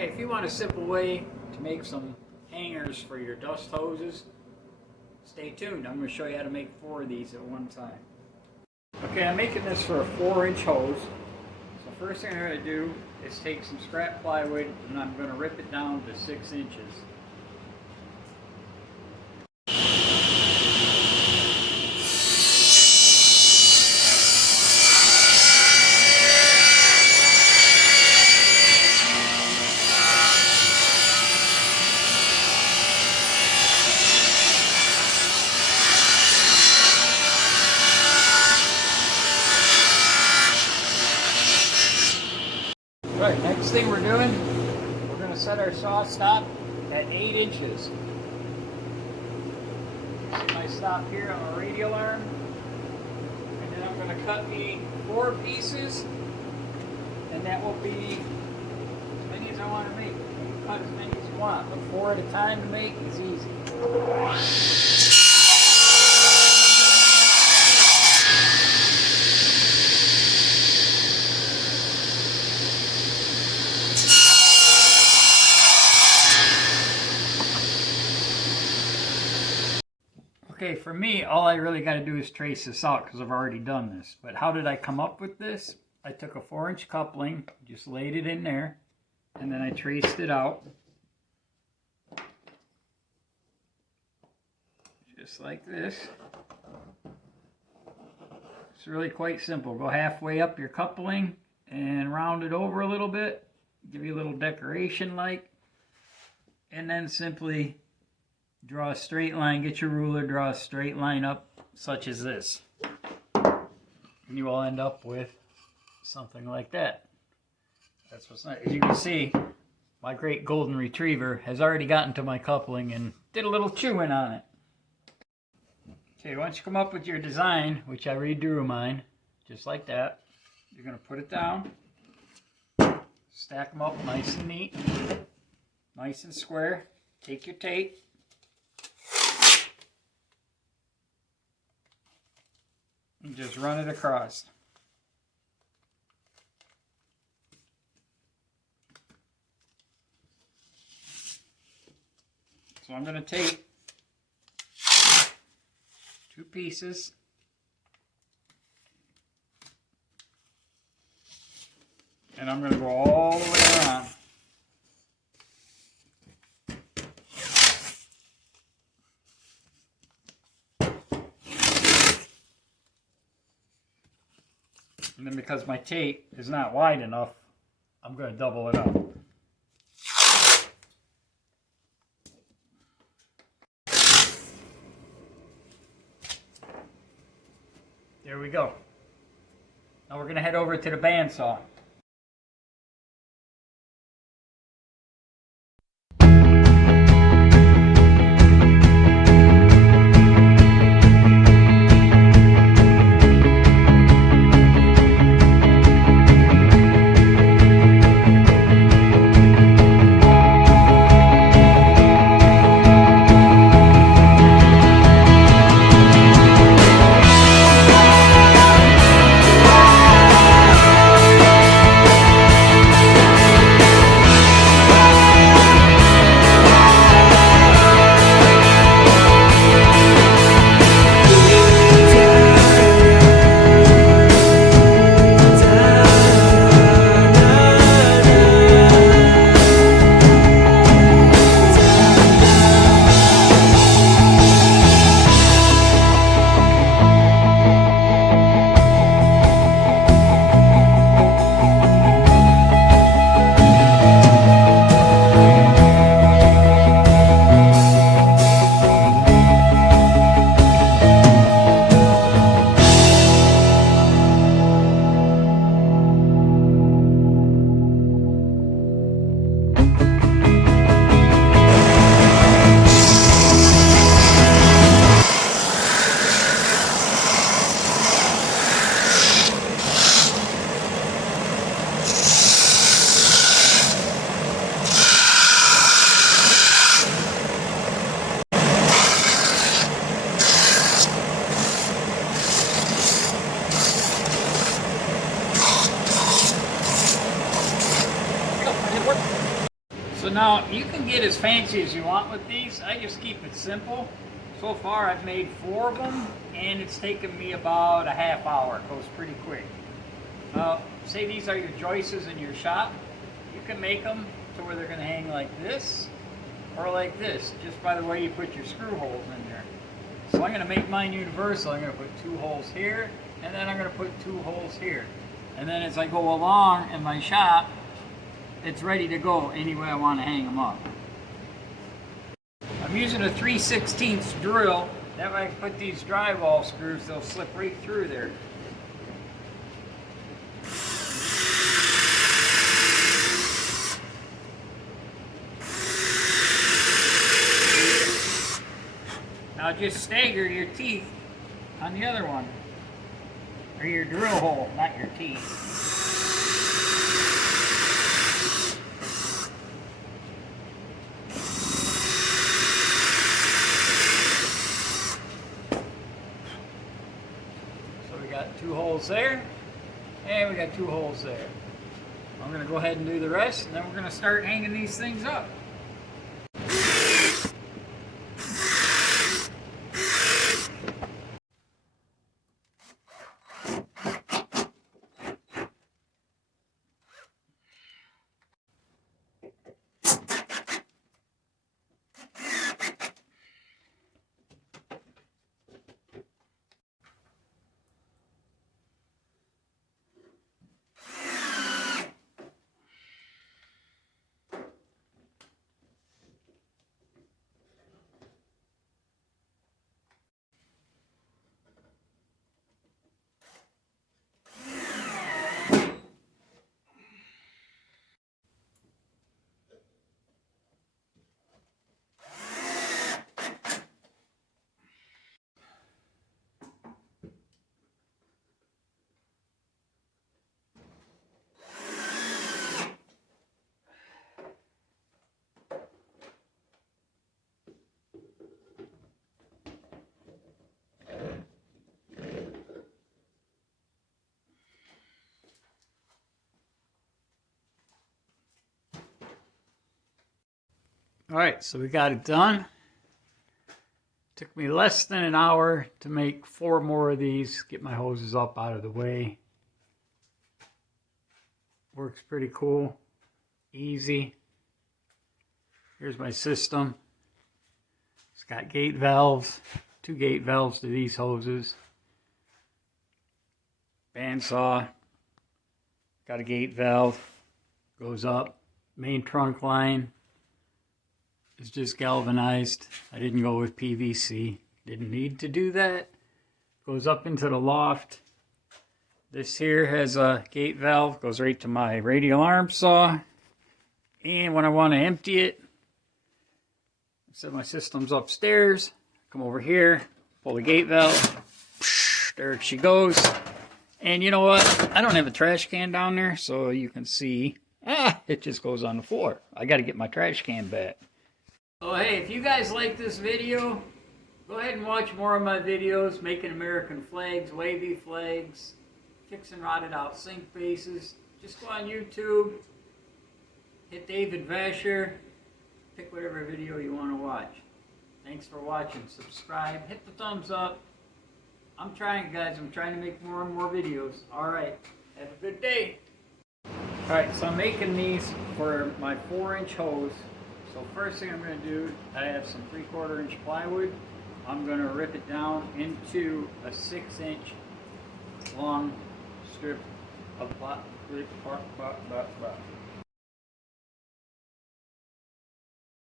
Hey, if you want a simple way to make some hangers for your dust hoses, stay tuned. I'm going to show you how to make 4 of these at one time. Okay, I'm making this for a 4-inch hose. So first thing I'm going to do is take some scrap plywood and I'm going to rip it down to 6 inches. Right, next thing we're doing, we're going to set our saw stop at 8 inches. Set my stop here on a radial arm, and then I'm going to cut me 4 pieces, and that will be as many as I want to make. You can cut as many as you want, but 4 at a time to make is easy. Okay, for me, all I really got to do is trace this out because I've already done this. But how did I come up with this? I took a 4-inch coupling, just laid it in there, and then I traced it out. Just like this. It's really quite simple. Go halfway up your coupling and round it over a little bit. Give you a little decoration like. And then simply draw a straight line, get your ruler, draw a straight line up, such as this. And you will end up with something like that. That's what's nice. As you can see, my great golden retriever has already gotten to my coupling and did a little chewing on it. Okay, once you come up with your design, which I redrew mine, just like that, you're going to put it down, stack them up nice and neat, nice and square. Take your tape, and just run it across. So I'm going to take 2 pieces, and I'm going to go all the way around. And then because my tape is not wide enough, I'm going to double it up. There we go. Now we're going to head over to the bandsaw. So now you can get as fancy as you want with these. I just keep it simple. So far I've made 4 of them and it's taken me about a half hour. It goes pretty quick. Say these are your joists in your shop. You can make them to where they're going to hang like this or like this, just by the way you put your screw holes in there. So I'm going to make mine universal. I'm going to put 2 holes here and then I'm going to put 2 holes here. And then as I go along in my shop, it's ready to go any way I want to hang them up. I'm using a 3/16 drill. That way I can put these drywall screws, they'll slip right through there. Now just stagger your teeth on the other one. Or your drill hole, not your teeth. So we got 2 holes there, and we got 2 holes there. I'm going to go ahead and do the rest, and then we're going to start hanging these things up. All right, so we got it done. Took me less than an hour to make 4 more of these, get my hoses up out of the way. Works pretty cool, easy. Here's my system. It's got gate valves, 2 gate valves to these hoses. Bandsaw, got a gate valve, goes up. Main trunk line is just galvanized. I didn't go with PVC. Didn't need to do that. Goes up into the loft. This here has a gate valve. Goes right to my radial arm saw. And when I want to empty it, set my system's upstairs. Come over here, pull the gate valve. There she goes. And you know what? I don't have a trash can down there, so you can see. It just goes on the floor. I got to get my trash can back. So hey, if you guys like this video, go ahead and watch more of my videos, making American flags, wavy flags, fixing rotted out sink bases. Just go on YouTube, hit David Vasher, pick whatever video you want to watch. Thanks for watching. Subscribe, hit the thumbs up. I'm trying, guys. I'm trying to make more and more videos. Alright, have a good day. Alright, so I'm making these for my 4-inch hose. So first thing I'm going to do, I have some 3/4 inch plywood. I'm going to rip it down into a 6-inch long strip of plywood.